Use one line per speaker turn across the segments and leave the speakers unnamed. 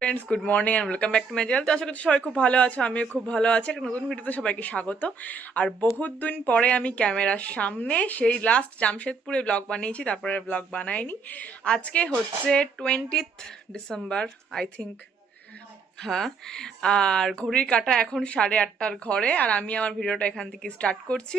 Friends good morning and welcome back to my channel তো আশা করছি সবাই খুব ভালো আছো, আমিও খুব ভালো আছি। একটা নতুন ভিডিওতে সবাইকে স্বাগত। আর বহুত দিন পরে আমি ক্যামেরার সামনে সেই লাস্ট জামশেদপুরে ব্লগ বানিয়েছি, তারপরে ব্লগ বানাইনি। আজকে হচ্ছে টোয়েন্টিথ ডিসেম্বর আই থিঙ্ক হ্যাঁ। আর ঘড়ির কাটা এখন সাড়ে আটটার ঘরে আর আমি আমার ভিডিওটা এখান থেকে স্টার্ট করছি।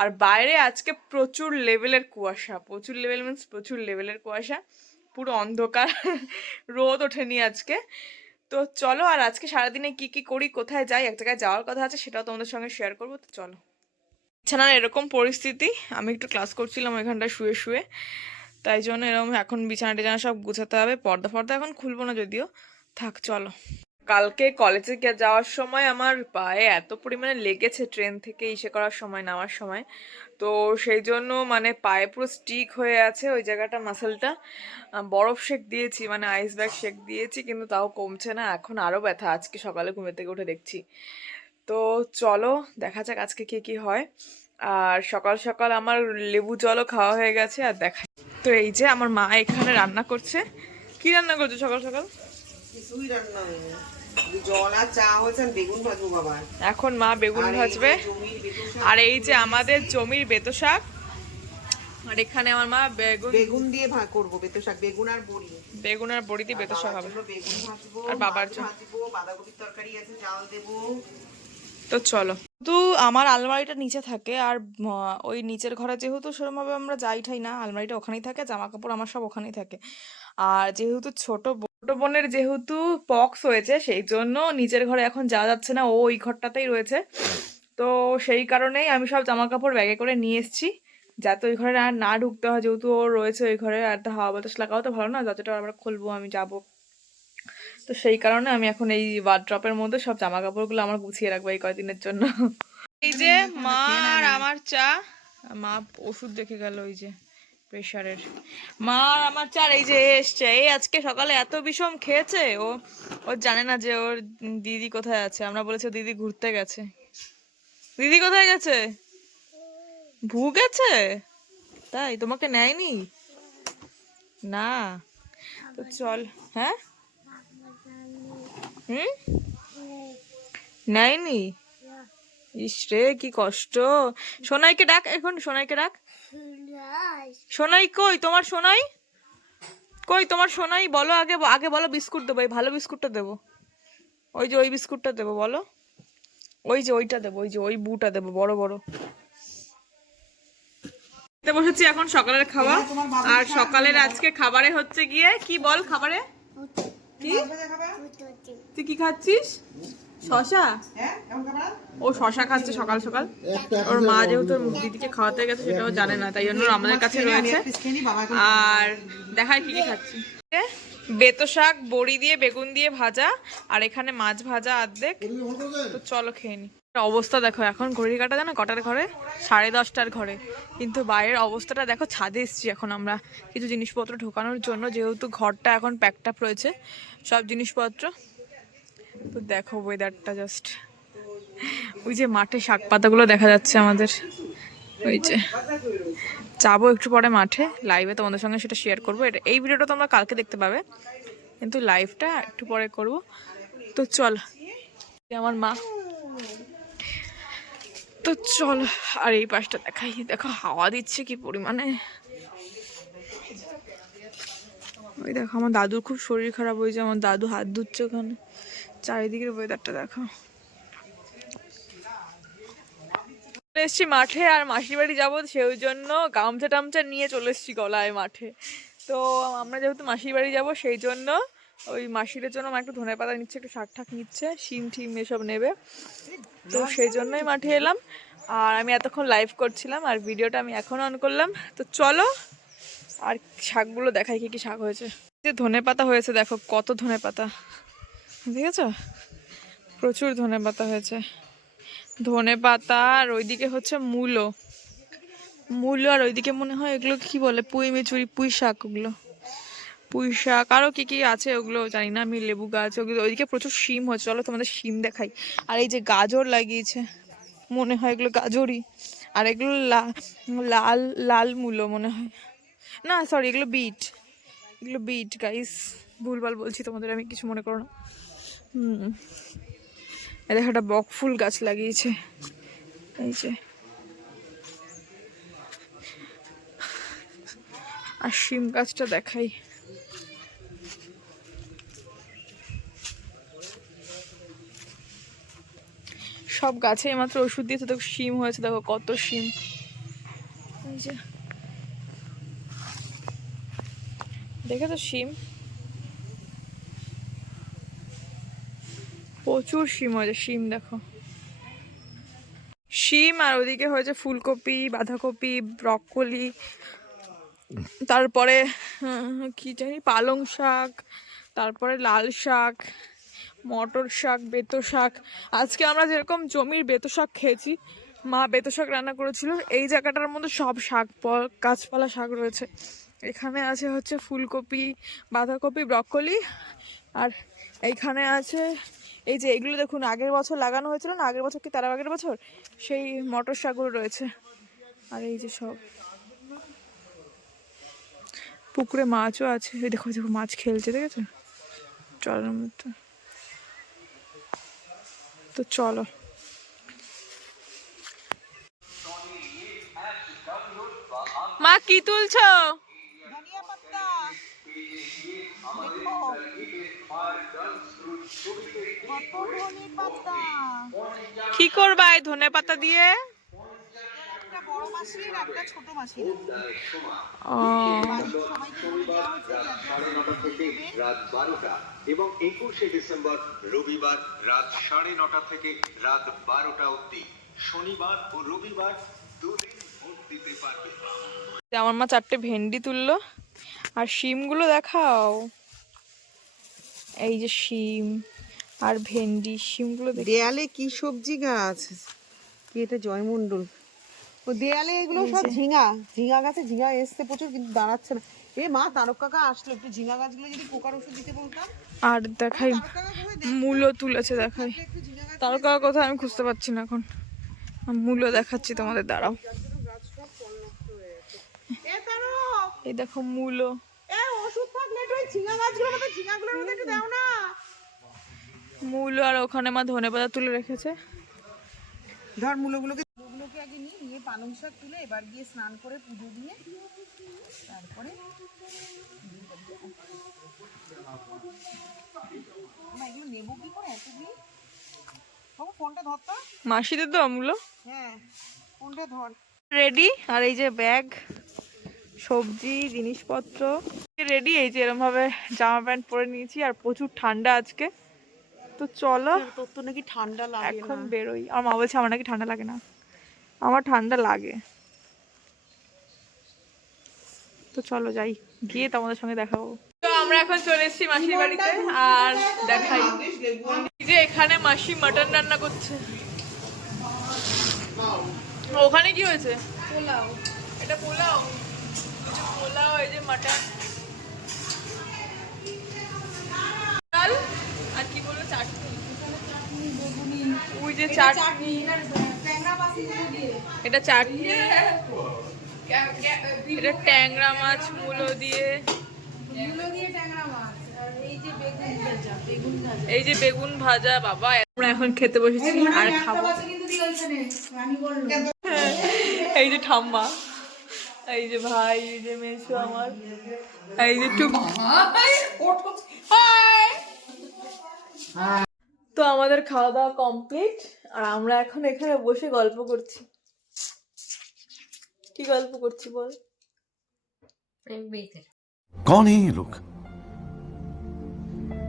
আর বাইরে আজকে প্রচুর লেভেলের কুয়াশা। প্রচুর লেভেল মিন্স প্রচুর লেভেলের কুয়াশা। পুরো অন্ধকার। রোদ ওঠেনি আজকে। তো চলো আর আজকে সারাদিনে কি কি করি, কোথায় যাই, এক জায়গায় যাওয়ার কথা আছে সেটাও তোমাদের সঙ্গে শেয়ার করব। তো চলো। বিছানার এরকম পরিস্থিতি। আমি একটু ক্লাস করছিলাম ওইখানটায় শুয়ে শুয়ে। তাই জন্য এরকম এখন বিছানা টিছানা সব গুছাতে হবে। পর্দা ফর্দা এখন খুলবো না যদিও। থাক, চলো। কালকে কলেজে যাওয়ার সময় আমার পায়ে এত পরিমাণে লেগেছে ট্রেন থেকে ইসে করার সময়, নামার সময়। তো সেই জন্য মানে পায়ে পুরো স্টিক হয়ে আছে ওই জায়গাটা মাসেলটা বরফ শেক দিয়েছি মানে আইস ব্যাগ শেক দিয়েছি, কিন্তু তাও কমছে না। এখন আরও ব্যথা, আজকে সকালে ঘুমে থেকে উঠে দেখছি। তো চলো, দেখা যাক আজকে কি কি হয়। আর সকাল সকাল আমার লেবু জলও খাওয়া হয়ে গেছে, আর দেখা তো এই যে আমার মা এখানে রান্না করছে। কি রান্না করছ সকাল সকাল?
কিছুই রান্না
এখন মা বেগুন ভাজবে। আর এই যে আমাদের জমির বেতো শাক আর এখানে আমার মা বেগুন
বেগুন দিয়ে ভাগ করব বেতো শাক বেগুন আর বড়ি।
বেগুন আর বড়ি দিয়ে বেতো শাক হবে।
বেগুন ভাজবো
আর বাবার জন্য?
ভাজবো বাঁধাকপির তরকারি আছে চাল দেবো।
তো চলো। তো আমার আলমারিটা নিচে থাকে আর ওই নিচের ঘরে যেহেতু সেরকমভাবে আমরা যাই ঠাই না আলমারিটা ওখানেই থাকে জামা কাপড় আমার সব ওখানেই থাকে। আর যেহেতু ছোট ছোট বোনের যেহেতু পক্স হয়েছে সেই জন্য নিজের ঘরে এখন যাওয়া যাচ্ছে না ও ওই ঘরটাতেই রয়েছে। তো সেই কারণেই আমি সব জামা কাপড় ব্যাগে করে নিয়ে এসেছি। যাতে ওই ঘরে আর না ঢুকতে হয় যেহেতু ও রয়েছে ওই ঘরে আর তো হাওয়া বাতাস লাগাও তো ভালো না যতটা আবার খুলবো আমি যাব। তো সেই কারণে আমি এখন এই ওয়ার্ড্রপের মধ্যে সব জামা কাপড়গুলো আমার গুছিয়ে রাখব এই কয়দিনের জন্য। এই যে মা আর আমার চা মা ওষুধ দেখে গেল ওই যে। প্রেশারের মা, আমার চা আর এই যে এসছে। এই আজকে সকালে এত বিষম খেয়েছে। ও ও জানে না যে ওর দিদি কোথায় আছে। আমরা বলেছি দিদি ঘুরতে গেছে। দিদি কোথায় গেছে? ভু গেছে? তাই? তোমাকে নেয়নি? না। তো চল হ্যাঁ? হুম? নেয়নি? ইস রে, কি কষ্ট। সোনাইকে ডাক, এখন সোনাইকে ডাক। সোনাই কই? তোমার সোনাই? কই তোমার সোনাই? বলো আগে আগে বলো বিস্কুট দেবো এই ভালো বিস্কুটটা দেবো। ওই যে ওই বিস্কুটটা দেবো বলো। ওই যে ওইটা দেবো ওই যে ওই বুটা দেবো বড় বড়। খেতে বসেছি এখন সকালের খাওয়া আর সকালের আজকে খাবারে হচ্ছে গিয়ে কি বল খাবারে? কি? তুই কি খাচ্ছিস? শশা?
হ্যাঁ
ও শশা খাচ্ছে সকাল সকাল। ওর মা যেহেতু দিদিকে খাওয়াতে গেছে সেটাও জানে না তাই জন্য আমাদের কাছে রয়েছে। আর দেখায় কি কি খাচ্ছি। বেতো শাক বড়ি দিয়ে বেগুন দিয়ে ভাজা আর এখানে মাছ ভাজা অর্ধেক তো চলো খেয়ে নি। অবস্থা দেখো এখন ঘড়ি কাটা জানো কটার ঘরে? সাড়ে দশটার ঘরে। কিন্তু বাইরের অবস্থাটা দেখো ছাদে এসছি এখন আমরা। কিছু জিনিসপত্র ঢোকানোর জন্য যেহেতু ঘরটা এখন প্যাকড আপ রয়েছে সব জিনিসপত্র। তো দেখো ওয়েদারটা জাস্ট ওই যে মাঠে শাক পাতাগুলো দেখা যাচ্ছে আমাদের। ওই যে, যাব একটু পরে মাঠে লাইভে তোমাদের সঙ্গে সেটা শেয়ার করব। এটা, এই ভিডিওটা তোমরা কালকে দেখতে পাবে। কিন্তু লাইভটা একটু পরে করব। তো চল আমার মা। তো চল, আর এই পাশটা দেখাই। দেখো হাওয়া দিচ্ছে কি পরিমাণে। ওই দেখো, আমার দাদুর খুব শরীর খারাপ হয়েছে, আমার দাদু হাত ধুচ্ছে ওখানে। চারিদিকের ওয়েদারটা দেখো। চলে এসছি মাঠে আর মাসির বাড়ি যাব, সেই জন্য গামছা টামছা নিয়ে চলে এসছি গলায় মাঠে। তো আমরা যেহেতু মাসির বাড়ি যাব, সেই জন্য ওই মাসিদের জন্য আমার একটু ধনে পাতা নিচ্ছে, একটু শাক ঠাক নিচ্ছে, শিম টিম এসব নেবে। তো সেই জন্যই মাঠে এলাম। আর আমি এতক্ষণ লাইভ করছিলাম আর ভিডিওটা আমি এখন অন করলাম। তো চলো আর শাকগুলো দেখাই কি কি শাক হয়েছে। যে ধনে পাতা হয়েছে, দেখো কত ধনে পাতা। দেখেছ প্রচুর ধনে পাতা হয়েছে। ধনে পাতা আর ওইদিকে হচ্ছে মূলো। মূলো আর ওইদিকে মনে হয় এগুলো কি বলে? পুঁই মিচুরি, পুঁই শাক ওগুলো। পুঁই শাক আরও কি কি আছে ওগুলো জানি না, আমি লেবু গাছ ওগুলো, ওইদিকে প্রচুর শিম হচ্ছে চলো তোমাদের শিম দেখাই। আর এই যে গাজর লাগিয়েছে, মনে হয় এগুলো গাজরই। আর এগুলো লাল লাল মূলো মনে হয়। না সরি এগুলো বিট। এগুলো বিট গাইস ভুলভাল বলছি তোমাদের, আমি কিছু মনে করো না। হুম। দেখো একটা বক ফুল গাছ লাগিয়েছে। এই যে। আর শিম গাছটা দেখাই। সব গাছে মাত্র ওষুধ দিয়েছে, দেখো শিম হয়েছে, দেখো কত শিম। যে। দেখেছ শিম? প্রচুর শিম হয়েছে, শিম দেখো। শিম আর ওদিকে হয়েছে ফুলকপি, বাঁধাকপি, ব্রকলি, তারপরে কি জানি, পালং শাক, তারপরে লাল শাক, মটর শাক, বেতো শাক। আজকে আমরা যেরকম জমির বেতো শাক খেয়েছি, মা বেতো শাক রান্না করেছিল, এই জায়গাটার মধ্যে সব শাক গাছপালা শাক রয়েছে। এখানে আছে হচ্ছে ফুলকপি, বাঁধাকপি, ব্রকলি আর এইখানে আছে, এই যে এগুলো দেখুন, আগের বছর লাগানো হয়েছিল না? আগের বছর কি তার আগের বছর? সেই মটর শাকগুলো রয়েছে। আর এই যে সব। পুকুরে মাছও আছে। এই দেখো দেখো মাছ খেলছে, দেখেছ? জলের মধ্যে। তো চলো। মা, কি তুলছো?
ধনিয়া পাতা।
কি করবা এই ধনে পাতা দিয়ে?
এবং একুশে ডিসেম্বর রবিবার রাত সাড়ে নটা থেকে রাত বারোটা অবধি শনিবার ও রবিবার দুদিন ভোট দিতে পারবে।
আমার মা চারটে ভেন্ডি তুললো। আর শিমগুলো দেখাও। এই যে শিম আর ভেন্ডি শিমগুলো
দেয়ালে কি সবজি গাছ? কি এটা জয়মন্ডল ও দেয়ালে এগুলো সব ঝিঙা। ঝিঙা গাছে ঝিঙা এসছে প্রচুর কিন্তু দাঁড়াচ্ছে না। এ মা তারক কাকা আসলো। একটু ঝিঙা গাছগুলো যদি পোকার ওষুধ দিতে বলতাম।
আর দেখাই
তারক কাকা
মূলো তুলেছে দেখাই।
ঝিঙা গাছ
কোথায় আমি খুঁজতে পারছি না এখন। মূলো দেখাচ্ছি তোমাদের দাঁড়াও।
তারক!
এই দেখো মূলো
এ ওষুধ থাকলে একটু ওই ঝিঙা গাছগুলোর মধ্যে ঝিঙাগুলোর মধ্যে একটু দাও না।
মূলো আর ওখানে মা ধনে পাতা তুলে রেখেছে।
ধর মূলগুলোকে মূলগুলোকে আগে নিয়ে নিয়ে পালং শাক তুলে এবার গিয়ে স্নান করে পুজো দিয়ে তারপরে এগুলো নেব কি করে এতগুলো বাবু ফোনটা ধর তো।
মাসিদের তো মূলো?
হ্যাঁ ফোনটা ধর।
রেডি আর এই যে ব্যাগ সবজি জিনিসপত্র। রেডি এই যে এরম ভাবে জামা প্যান্ট পরে নিয়েছি আর প্রচুর ঠান্ডা আজকে। তো চলো
তোর তো নাকি ঠান্ডা লাগে
এখন বেরোই। আমার মা বলছে আমার নাকি ঠান্ডা লাগে না। আমার ঠান্ডা লাগে। তো চলো যাই গিয়ে তোমাদের সঙ্গে দেখাবো। তো আমরা এখন চলে এসেছি মাসির বাড়িতে আর দেখাই। যে এখানে মাসি মাটন রান্না করছে। ওখানে কি হয়েছে? পোলাও। এটা পোলাও? পোলাও এই যে মাটন। ডাল আর কি বলব চাটনি। ওই যে চাটনি এটা চাটনি। এটা ট্যাংরা মাছ মূলো দিয়ে। এই যে বেগুন ভাজা বাবা আমরা এখন খেতে বসেছি আর খাব। এই যে ঠাম্মা এই যে ভাই এই যে মেসো আমার এই যে টুক তো আমাদের খাওয়া দাওয়া কমপ্লিট আর আমরা এখন এখানে বসে গল্প করছি কি গল্প করছি বল
कौन है ये लोग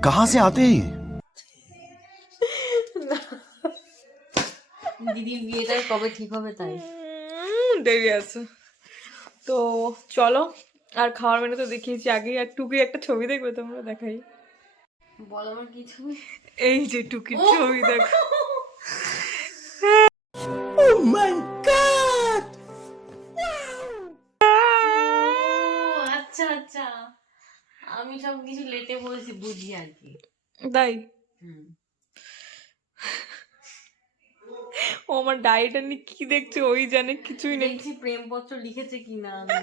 कहां से आते हैं ये
দিদির বিয়েটা কবে ঠিক হবে তাই
উম, দেরি আছে তো চলো আর খাওয়ার মেনু তো দেখিয়েছি আগেই আর টুকি একটা ছবি দেখবে তোমরা দেখাই
বল আমার কি ছবি?
এই যে টুকির ছবি দেখো।
ও আচ্ছা আচ্ছা। আমি সব কিছু লেটে বলছি বুঝি আর কি।
তাই
হুম।
ও আমার ডায়েরিটা নিয়ে কি দেখছে ওই জানে কিছুই নেই।
দেখছি প্রেমপত্র লিখেছে কিনা আমি।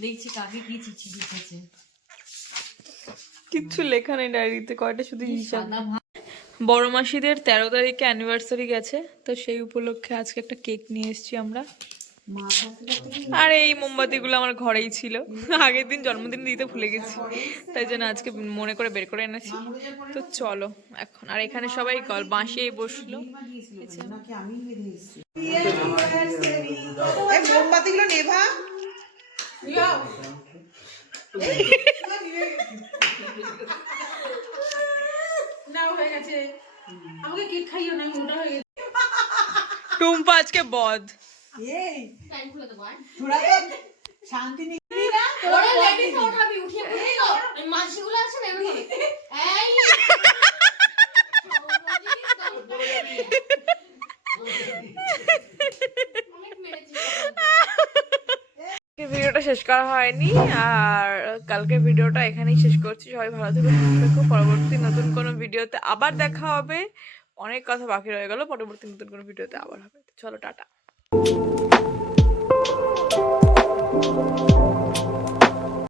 দেখছি কাকে কি চিঠি লিখেছে।
কিচ্ছু লেখা নেই ডায়েরিতে কয়টা শুধু হিসাব বড় মাসিদের তেরো তারিখে অ্যানিভার্সারি গেছে তো সেই উপলক্ষে আজকে একটা কেক নিয়ে এসেছি আমরা আর এই মোমবাতিগুলো আমার ঘরেই ছিল আগের দিন জন্মদিন দিতে ভুলে গেছি তাই জন্য আজকে মনে করে বের করে এনেছি তো চলো এখন আর এখানে সবাই গল বাঁশিয়ে বসল
নাকি আমি বেঁধে এসেছি এই মোমবাতিগুলো নেভা
টুম্পা আজকে বদ।
এই
টাইম খুলে দেবো আর
শান্তি নেই।
লেডিস উঠিয়ে আছে না এমন এই।
শেষ করা হয়নি, আর কালকে ভিডিওটা এখানেই শেষ করছি। সবাই ভালো থেকে। পরবর্তী নতুন কোনো ভিডিওতে আবার দেখা হবে। অনেক কথা বাকি রয়ে গেল, পরবর্তী নতুন কোনো ভিডিওতে আবার হবে। চলো, টাটা।